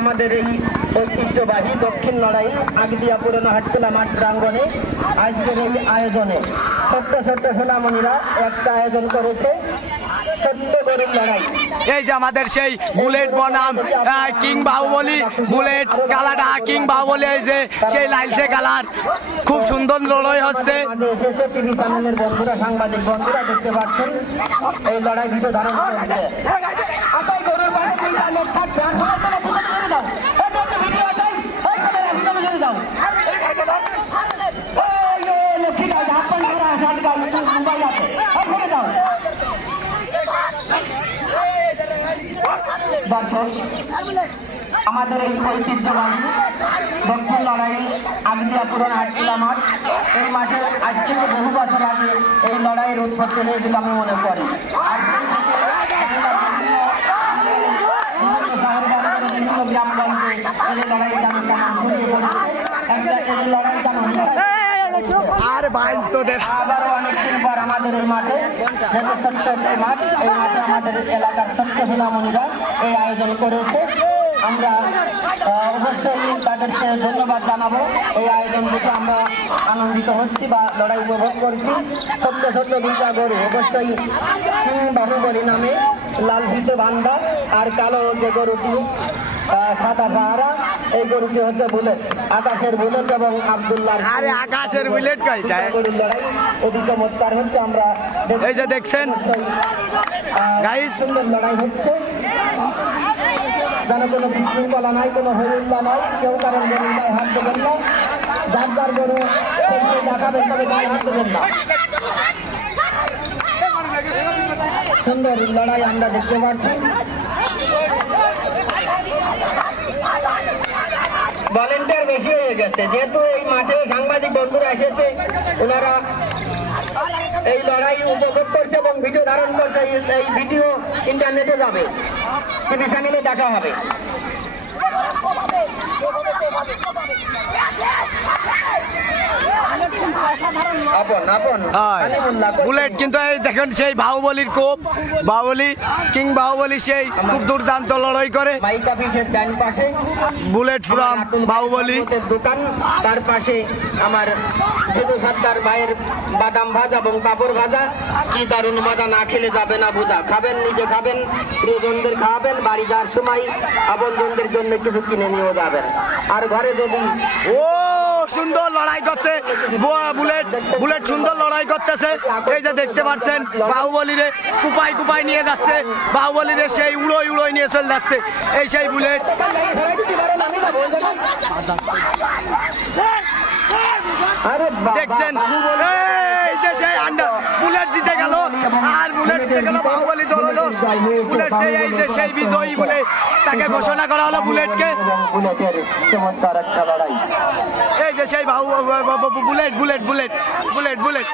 আমাদের এই ঐতিহ্যবাহী দক্ষিণ লড়াই আগদিয়া পুরনো হাটখোলা মাঠ প্রাঙ্গণে আজকের এই আয়োজনে ছোট্ট ছোট্ট সোনামণিরা একটা আয়োজন করেছে ছোট্ট গরুর লড়াই। এই যে আমাদের সেই বুলেট বনাম কিং বাহুবলী, বুলেট কালারটা কিং বাহুবলী, এই যে সেই লাইলসে কালার, খুব সুন্দর লড়াই হচ্ছে। এসেছে টিভি চ্যানেলের বন্ধুরা, সাংবাদিক বন্ধুরা দেখতে পাচ্ছেন এই লড়াই ভিডিও ধারণ করছে। আমাদের এই ঐতিহ্যবাহী দক্ষিণ লড়াই আগদিয়া পুরনো হাটখোলা মাঠ, এই মাঠে আজ থেকে বহু বছর আগে এই লড়াইয়ের উৎপত্তি হয়েছিল আমি মনে করি। আর বিভিন্ন গ্রামগঞ্জে এই লড়াই যেন ছড়িয়ে পড়ছে। এই লড়াই যেন আবারও অনেকদিন পর আমাদের এই মাঠে, যেহেতু ছোট্ট একটি মাঠ, এই মাঠে আমাদের এলাকার ছোট্ট সোনামণিরা এই আয়োজন করেছে। আমরা অবশ্যই তাদেরকে ধন্যবাদ জানাবো। এই আয়োজন দেখে আমরা আনন্দিত হচ্ছি বা লড়াই উপভোগ করছি। ছোট্ট ছোট্ট দুইটা গরু, অবশ্যই বাহুবলী নামে লাল ভিটে বান্ধা আর কালো যে গরুটি সাদা পাহারা, এই গরুটি হচ্ছে বুলেট, আকাশের বুলেট এবং আব্দুল্লাহ আকাশের বুলেট গরুর লড়াই অতি চমৎকার হচ্ছে। আমরা এই যে দেখছেন সুন্দর লড়াই হচ্ছে, যেন কোনো বিশৃঙ্খলা নাই, কোনো হইল্লা নাই, কেউ কারণ গরুর গায়ে হাত দেবেন না, যার যার গরু দেখাবেন তবে গায়ে হাত দেবেন না। সুন্দর লড়াই আমরা দেখতে পাচ্ছি। ভলেন্টিয়ার বেশি হয়ে গেছে, যেহেতু এই মাঠে সাংবাদিক বন্ধুরা এসেছে, ওনারা এই লড়াই উপভোগ করছে এবং ভিডিও ধারণ করছে। এই ভিডিও ইন্টারনেটে যাবে, টিভি চ্যানেলে দেখা হবে। বুলেট কিন্তু এই দেখেন সেই বাহুবলীর কোপ, বাহুবলী কিং বাহুবলী সেই খুব দুর্দান্ত লড়াই করে। বাইক অফিসের ডান পাশে বুলেট ফ্রম বাহুবলী দোকান, তার পাশে আমার সিধু সর্দার ভাইয়ের বাদাম ভাজা এবং পাপড় ভাজা, কি দারুণ মজা, না খেলে যাবে না বোঝা। খাবেন, নিজে খাবেন, প্রিয়জনদের খাওয়াবেন, বাড়ি যাওয়ার সময় আপনজনদের জন্য কিছু কিনে নিয়ে যাবেন। আর ঘরে যদি সুন্দর লড়াই করছে বুলেট, বুলেট সুন্দর লড়াই করতেছে। এই যে দেখতে পাচ্ছেন বাহুবলীরে কুপাই কুপাই নিয়ে যাচ্ছে, বাহুবলীরে সেই উড়োই উড়োই নিয়ে চলে যাচ্ছে এই সেই বুলেট। দেখছেন এই যে সেই আন্ডার বুলেট জিতে গেল, আর বুলেট জিতে গেল, বাহুবলী দল হলো। বুলেট এই যে সেই বিজয়ী বলে তাকে ঘোষণা করা হলো বুলেটকে। এই যে সেই bullet bullet bullet bullet bullet